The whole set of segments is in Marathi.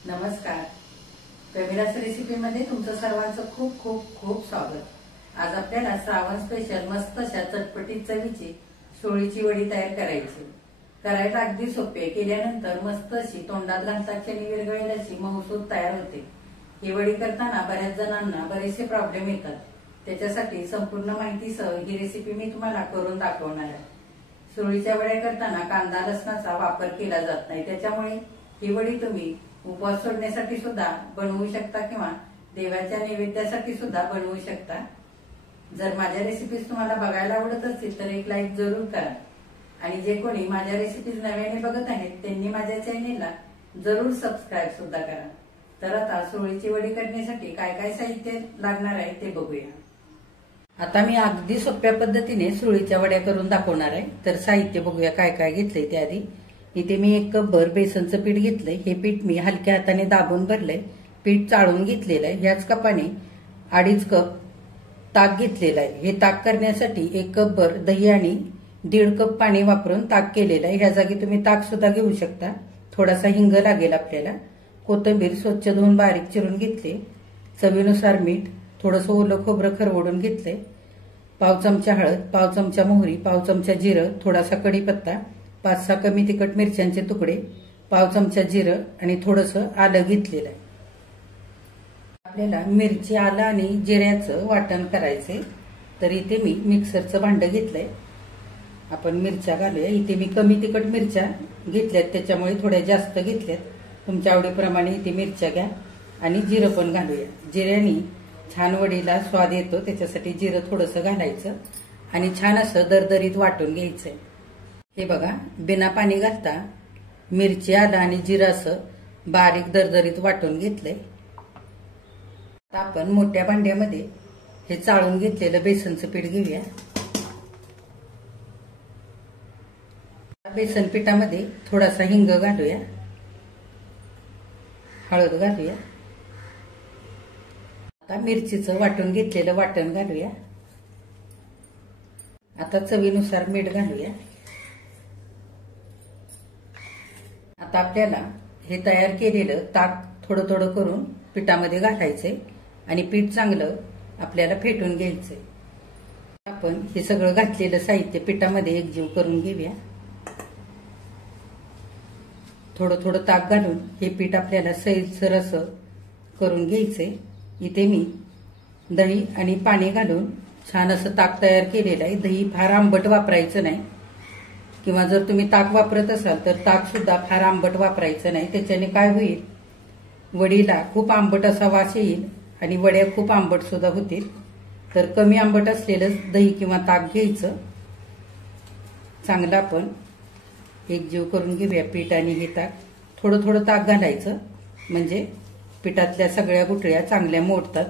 नमस्कार. प्रमिलास रेसिपीमध्ये तुमचं सर्वांचं खूप खूप खूप स्वागत. आज आपल्याला श्रावण स्पेशल मस्त अशा चटपटीत चवीची सोळीची वडी तयार करायची. करायला अगदी सोपे, केल्यानंतर मस्त अशी तोंडात घालताक्षणी विरघळेल अशी मऊसूत तयार होते. ही वडी करताना बऱ्याच जणांना बरेचसे प्रॉब्लेम येतात. त्याच्यासाठी संपूर्ण माहितीसह ही रेसिपी मी तुम्हाला करून दाखवणार आहे. सोळीच्या वड्या करताना कांदा लसणाचा वापर केला जात नाही, त्याच्यामुळे ही वडी तुम्ही उपवास सोडण्यासाठी सुद्धा बनवू शकता किंवा देवाच्या नैवेद्यासाठी सुद्धा बनवू शकता. जर माझ्या रेसिपीज तुम्हाला बघायला आवडत असतील तर एक लाईक जरूर करा आणि जे कोणी माझ्या रेसिपीज नव्याने बघत आहेत त्यांनी माझ्या चॅनेलला जरूर सबस्क्राईब सुद्धा करा. तर आता सोळीची वडी करण्यासाठी काय काय साहित्य लागणार आहे ते बघूया. आता मी अगदी सोप्या पद्धतीने सोळीच्या वड्या करून दाखवणार आहे. तर साहित्य बघूया काय काय घेतलंय. त्याआधी इथे मी 1 कप भर बेसनचं पीठ घेतलंय. हे पीठ मी हलक्या हाताने दाबून भरलंय. पीठ चाळून घेतलेलं आहे. याच कपाने 2.5 कप ताक घेतलेलं आहे. हे ताक करण्यासाठी 1 कप भर दही आणि 1.5 कप पाणी वापरून ताक केलेलं आहे. ह्या जागी तुम्ही ताक सुद्धा घेऊ शकता. थोडासा हिंग लागेल आपल्याला. कोथिंबीर स्वच्छ धुवून बारीक चिरून घेतली. चवीनुसार मीठ, थोडंसं ओलं खोबरं खरवडून घेतलंय. 1/2 चमचा हळद, 1/2 चमचा मोहरी, 1/2 चमचा जिरं, थोडासा कढीपत्ता, 5-6 कमी तिखट मिरच्यांचे तुकडे, 1/2 चमचा जिरं आणि थोडंसं आलं घेतलेलं आहे. आपल्याला मिरची, आलं आणि जिऱ्याचं वाटण करायचंय. तर इथे मी मिक्सरचं भांडं घेतलंय. आपण मिरच्या घालूया. इथे मी कमी तिखट मिरच्या घेतल्यात, त्याच्यामुळे थोड्या जास्त घेतल्यात. तुमच्या आवडीप्रमाणे इथे मिरच्या घ्या आणि जिरं पण घालूया. जिऱ्याने छान वडीला स्वाद येतो, त्याच्यासाठी जिरं थोडंसं घालायचं आणि छान असं दरदरीत वाटून घ्यायचंय. हे बघा, बिना पाणी घालता मिरची, आलं आणि जिरं असं बारीक दरदरीत वाटून घेतलंय. आता आपण मोठ्या भांड्यामध्ये हे चाळून घेतलेलं बेसनचं पीठ घेऊया. बेसन पिठामध्ये थोडासा हिंग घालूया, हळद घालूया. आता मिरचीचं वाटून घेतलेलं वाटण घालूया. आता चवीनुसार मीठ घालूया. आता आपल्याला हे तयार केलेलं ताक थोडं थोडं करून पिठामध्ये घालायचंय आणि पीठ चांगलं आपल्याला फेटून घ्यायचंय. आपण हे सगळं घातलेलं साहित्य पिठामध्ये एकजीव करून घेऊया. थोडं थोडं ताक घालून हे पीठ आपल्याला सैलसर असं करून घ्यायचंय. इथे मी दही आणि पाणी घालून छान असं ताक तयार केलेलं आहे. दही फार आंबट वापरायचं नाही, किंवा जर तुम्ही ताक वापरत असाल तर ताक सुद्धा फार आंबट वापरायचं नाही. त्याच्याने काय होईल, वडीला खूप आंबट असा वास येईल आणि वड्या खूप आंबट सुद्धा होतील. तर कमी आंबट असलेलं दही किंवा ताक घ्यायचं. चांगलं आपण एकजीव करून घेऊया पीठ आणि हे ताक. थोडं थोडं ताक घालायचं म्हणजे पिठातल्या सगळ्या गुठळ्या चांगल्या मोडतात.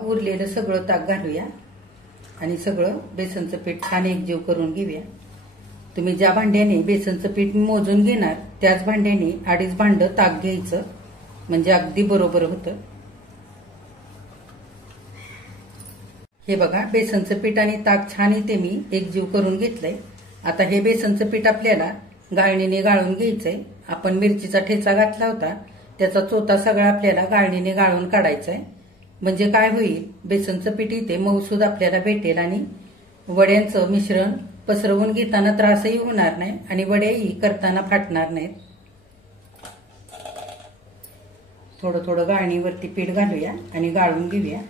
उरलेलं सगळं ताक घालूया आणि सगळं बेसनचं पीठ छान एकजीव करून घेऊया. तुम्ही ज्या भांड्याने बेसनचं पीठ मोजून घेणार त्याच भांड्याने 2.5 भांडं ताक घ्यायचं, म्हणजे अगदी बरोबर होतं. हे बघा, बेसनचं पीठ आणि ताक छान इथे मी एकजीव करून घेतलंय. आता हे बेसनचं पीठ आपल्याला गाळणीने गाळून घ्यायचंय. आपण मिरचीचा ठेचा घातला होता, त्याचा चोथा सगळा आपल्याला गाळणीने गाळून काढायचा आहे. म्हणजे काय होईल, बेसनचं पीठ इथे मऊसूद आपल्याला भेटेल आणि वड्यांचं मिश्रण पसरवून घेताना त्रासही होणार नाही आणि वड्याही करताना फाटणार नाहीत. थोडं थोडं गाळणीवरती पीठ घालूया आणि गाळून घेऊया.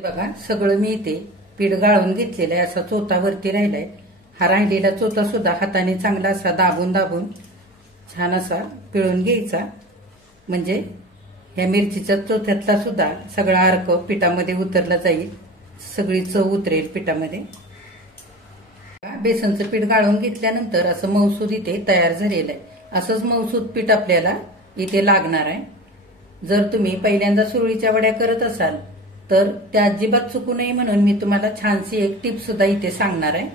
बघा, सगळं मी इथे पीठ गाळून घेतलेलं आहे. असा चोथा वरती राहिलाय. हा राहिलेला चोथा सुद्धा हाताने चांगला असा दाबून दाबून छान असा पिळून घ्यायचा, म्हणजे ह्या मिरचीच्या चोथ्यातला सुद्धा सगळा अर्क पिठामध्ये उतरला जाईल, सगळी चव उतरेल पिठामध्ये. बेसनचं पीठ गाळून घेतल्यानंतर असं मऊसूद इथे तयार झालेलं आहे. असंच मऊसूद पीठ आपल्याला इथे लागणार आहे. जर तुम्ही पहिल्यांदा सोळीच्या वड्या करत असाल तर त्या अजिबात चुकू नये म्हणून मी तुम्हाला छानशी एक टिप सुद्धा इथे सांगणार आहे.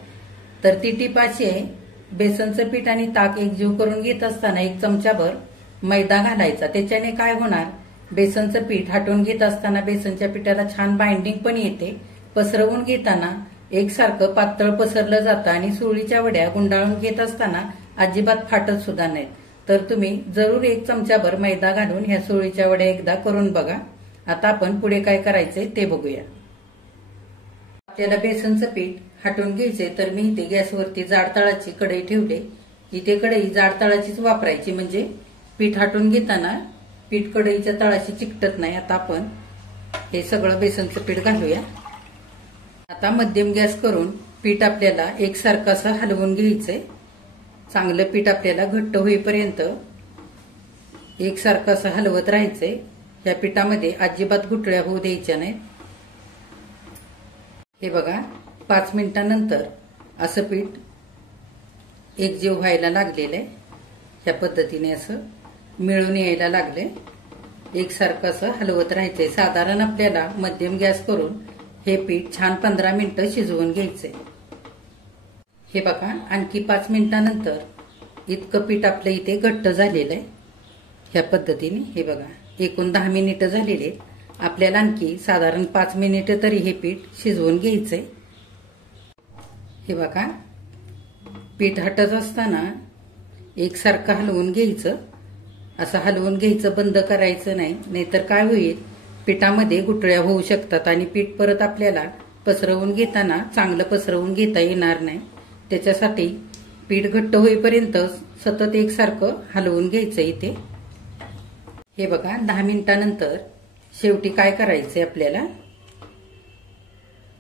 तर ती टिप अशी आहे, बेसनचं पीठ आणि ताक एकजीव करून घेत असताना 1 चमचाभर मैदा घालायचा. त्याच्याने काय होणार, बेसनचं पीठ हटवून घेत असताना बेसनच्या पिठाला छान बाइंडिंग पण येते. पसरवून घेताना एकसारखं पातळ पसरलं जातं आणि सुरळीच्या वड्या गुंडाळून घेत असताना अजिबात फाटत सुद्धा नाहीत. तर तुम्ही जरूर 1 चमचाभर मैदा घालून ह्या सुरळीच्या वड्या एकदा करून बघा. आता आपण पुढे काय करायचंय ते बघूया. आपल्याला बेसनचं पीठ हटवून घ्यायचंय. तर मी इथे गॅसवरती जाड तळाची कढई ठेवली. इथे कढई जाड तळाचीच वापरायची, म्हणजे पीठ हटवून घेताना पीठ कढईच्या तळाशी चिकटत नाही. आता आपण हे सगळं बेसनचं पीठ घालूया. आता मध्यम गॅस करून पीठ आपल्याला एकसारखं असं हलवून घ्यायचंय. चांगलं पीठ आपल्याला घट्ट होईपर्यंत एकसारखं असं हलवत राहायचंय. या पिठामध्ये अजिबात गुठळ्या होऊ द्यायच्या नाहीत. हे बघा, 5 मिनिटांनंतर असं पीठ एकजीव व्हायला लागलेलं आहे. ह्या पद्धतीने असं मिळून यायला लागले. एकसारखं असं हलवत राहायचंय. साधारण आपल्याला मध्यम गॅस करून हे पीठ छान 15 मिनिटं शिजवून घ्यायचंय. हे बघा, आणखी 5 मिनिटांनंतर इतकं पीठ आपलं इथे घट्ट झालेलं आहे. ह्या पद्धतीने हे बघा, एकूण 10 मिनिटं झालेली आहेत. आपल्याला आणखी साधारण 5 मिनिटं तरी हे पीठ शिजवून घ्यायचंय. हे बघा, पीठ हटत असताना एकसारखं हलवून घ्यायचं. असं हलवून घ्यायचं, बंद करायचं नाही. नाहीतर काय होईल, पिठामध्ये गुठळ्या होऊ शकतात आणि पीठ परत आपल्याला पसरवून घेताना चांगलं पसरवून घेता येणार नाही. त्याच्यासाठी पीठ घट्ट होईपर्यंत सतत एकसारखं हलवून घ्यायचं इथे. हे बघा, 10 मिनिटांनंतर शेवटी काय करायचंय, आपल्याला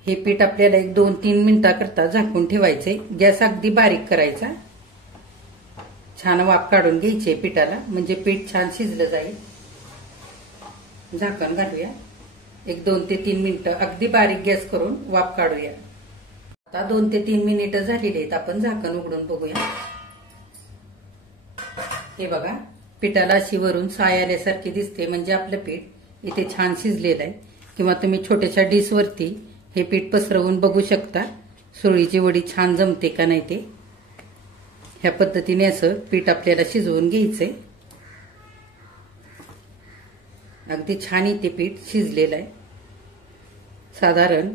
हे पीठ आपल्याला 1-2-3 मिनिटाकरता झाकून ठेवायचे. गॅस अगदी बारीक करायचा. छान वाफ काढून घ्यायची पिठाला, म्हणजे पीठ छान शिजलं जाईल. झाकण घालूया. 1-2 ते 3 मिनिटं अगदी बारीक गॅस करून वाफ काढूया. आता 2 ते 3 मिनिटं झालेली आहेत. आपण झाकण उघडून बघूया. हे बघा, पिठाला अशी वरून साय आल्यासारखी दिसते, म्हणजे आपलं पीठ इथे छान शिजलेलं आहे. किंवा तुम्ही छोट्याशा डिशवरती हे पीठ पसरवून बघू शकता, सुरळीची वडी छान जमते का नाही ते. ह्या पद्धतीने असं पीठ आपल्याला शिजवून घ्यायचंय. अगदी छान इथे पीठ शिजलेलं आहे. साधारण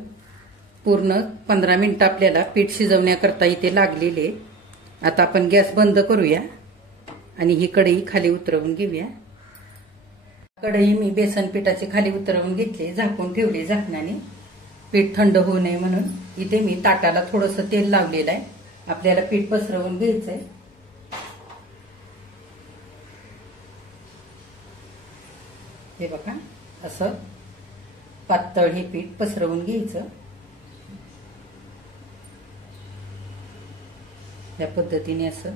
पूर्ण 15 मिनिटं आपल्याला पीठ शिजवण्याकरता इथे लागलेले. आता आपण गॅस बंद करूया आणि ही कढई खाली उतरवून घेऊया. कढई मी बेसन पिठाची खाली उतरवून घेतली, झाकून ठेवली झाकणाने, पीठ थंड होऊ नये म्हणून. इथे मी ताटाला थोडंसं तेल लावलेलं आहे. आपल्याला पीठ पसरवून घ्यायचंय. हे बघा, असं पातळ हे पीठ पसरवून घ्यायचं. या पद्धतीने असं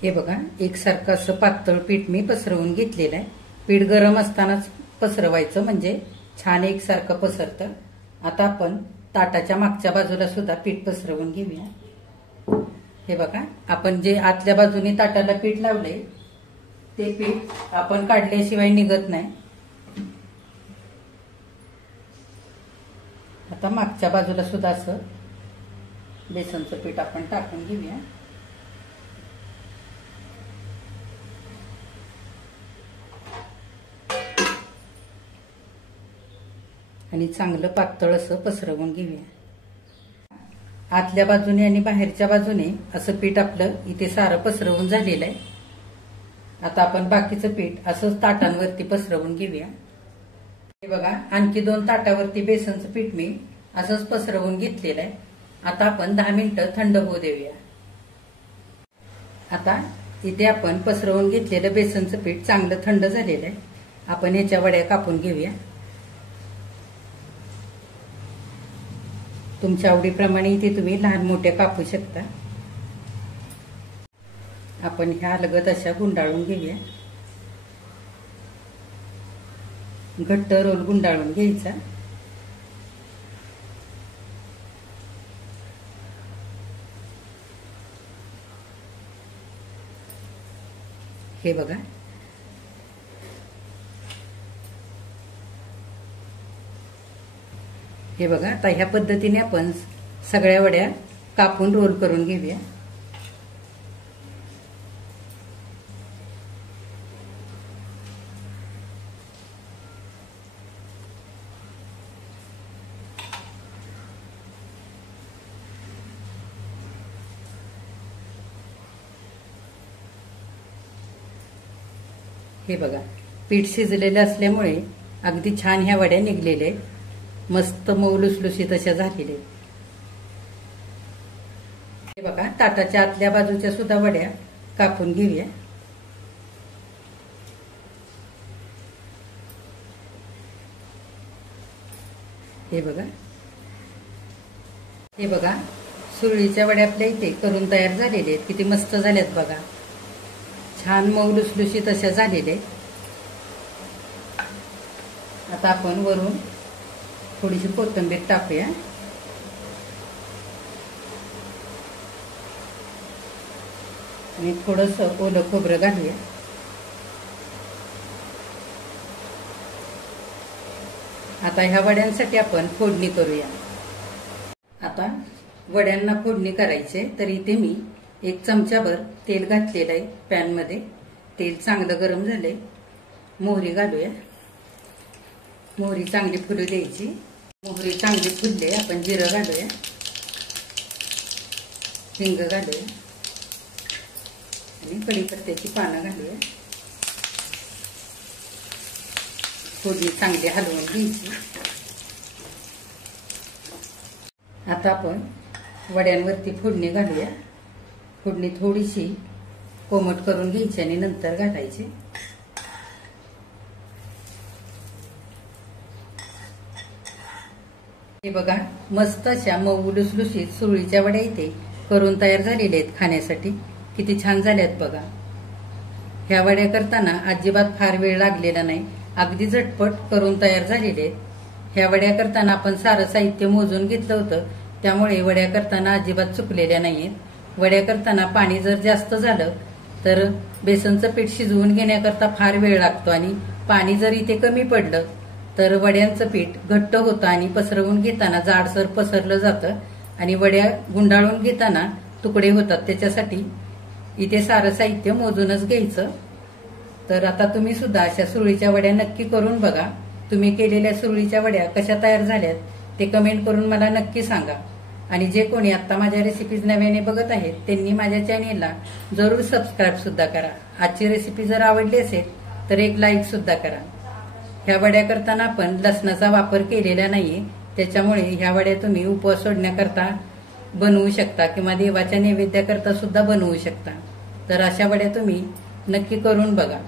हे बघा, एकसारखं असं पातळ पीठ मी पसरवून घेतलेलं आहे. पीठ गरम असतानाच पसरवायचं, म्हणजे छान एकसारखं पसरतं. आता आपण ताटाच्या मागच्या बाजूला सुद्धा पीठ पसरवून घेऊया. हे बघा, आपण जे आतल्या बाजूने ताटाला पीठ लावलंय ते पीठ आपण काढल्याशिवाय निघत नाही. आता मागच्या बाजूला सुद्धा असं बेसनचं पीठ आपण टाकून घेऊया. आणि चांगलं पातळ असं पसरवून घेऊया. आतल्या बाजूने आणि बाहेरच्या बाजूने असं पीठ आपलं इथे सारं पसरवून झालेलं आहे. आता आपण बाकीचं पीठ असंच ताटांवरती पसरवून घेऊया. हे बघा, आणखी 2 ताटावरती बेसनचं पीठ मी असंच पसरवून घेतलेलं आहे. आता आपण 10 मिनिटं थंड होऊ देऊया. आता इथे आपण पसरवून घेतलेलं बेसनचं पीठ चांगलं थंड झालेलं आहे. आपण ह्याच्या वड्या कापून घेऊया. तुमच्या आवडीप्रमाणे इथे तुम्ही लहान मोठ्या कापू शकता. आपण ह्या अलगद अशा गुंडाळून घेऊया. घट्ट रोल गुंडाळून घ्यायचा. हे बघा, हे बघा, आता ह्या पद्धतीने आपण सगळ्या वड्या कापून रोल करून घेऊया. हे बघा, पीठ शिजलेलं असल्यामुळे अगदी छान ह्या वड्या निघलेल्या आहेत. मस्त मऊ लुसलुशीत अशा झालेल्या आहेत. हे बघा, ताटाच्या आतल्या बाजूच्या सुद्धा वड्या कापून घेऊया. हे बघा, सुरळीच्या वड्या आपल्या इथे करून तयार झालेले आहेत. किती मस्त झाल्यात बघा, छान मऊ लुसलुशीत अशा झालेले. आता आपण वरून थोडीशी कोथिंबीर टाकूया. आणि थोडंसं ओलं खोबरं घालूया. आता ह्या वड्यांसाठी आपण फोडणी करूया. आता वड्यांना फोडणी करायचे, तर इथे मी 1 चमचाभर तेल घातलेलं आहे पॅन मध्ये. तेल चांगलं गरम झालंय. मोहरी घालूया. मोहरी चांगली फुलू द्यायची. मोहरी चांगली फुलले, आपण जिरं घालूया. हिंग घालूया आणि कढीपत्त्याची पानं घालूया. फोडणी चांगली हलवून घ्यायची. आता आपण वड्यांवरती फोडणी घालूया. फोडणी थोडीशी कोमट करून घ्यायची आणि नंतर घालायची. हे बघा, मस्त अशा मऊ लुसलुशीत सुरळीच्या वड्या इथे करून तयार झालेल्या आहेत खाण्यासाठी. किती छान झाल्यात बघा. ह्या वड्या करताना अजिबात फार वेळ लागलेला नाही. अगदी झटपट करून तयार झालेले आहेत. ह्या वड्या करताना आपण सारं साहित्य मोजून घेतलं होतं, त्यामुळे वड्या करताना अजिबात चुकलेल्या नाहीयेत. वड्या करताना पाणी जर जास्त झालं तर बेसनचं पीठ शिजवून घेण्याकरता फार वेळ लागतो आणि पाणी जर इथे कमी पडलं तर वड्यांचं पीठ घट्ट होतं आणि पसरवून घेताना जाडसर पसरलं जातं आणि वड्या गुंडाळून घेताना तुकडे होतात. त्याच्यासाठी इथे सारं साहित्य मोजूनच घ्यायचं. तर आता तुम्ही सुद्धा अशा सुरळीच्या वड्या नक्की करून बघा. तुम्ही केलेल्या सुरळीच्या वड्या कशा तयार झाल्यात ते कमेंट करून मला नक्की सांगा. आणि जे कोणी आता माझ्या रेसिपीज नव्याने बघत आहेत त्यांनी माझ्या चॅनेलला जरूर सबस्क्राईब सुद्धा करा. आजची रेसिपी जर आवडली असेल तर एक लाईक सुद्धा करा. ह्या वड्या करताना आपण लसणाचा वापर केलेला नाहीये, त्याच्यामुळे ह्या वड्या तुम्ही उपवास सोडण्याकरता बनवू शकता किंवा देवाच्या नैवेद्याकरता सुद्धा बनवू शकता. तर अशा वड्या तुम्ही नक्की करून बघा.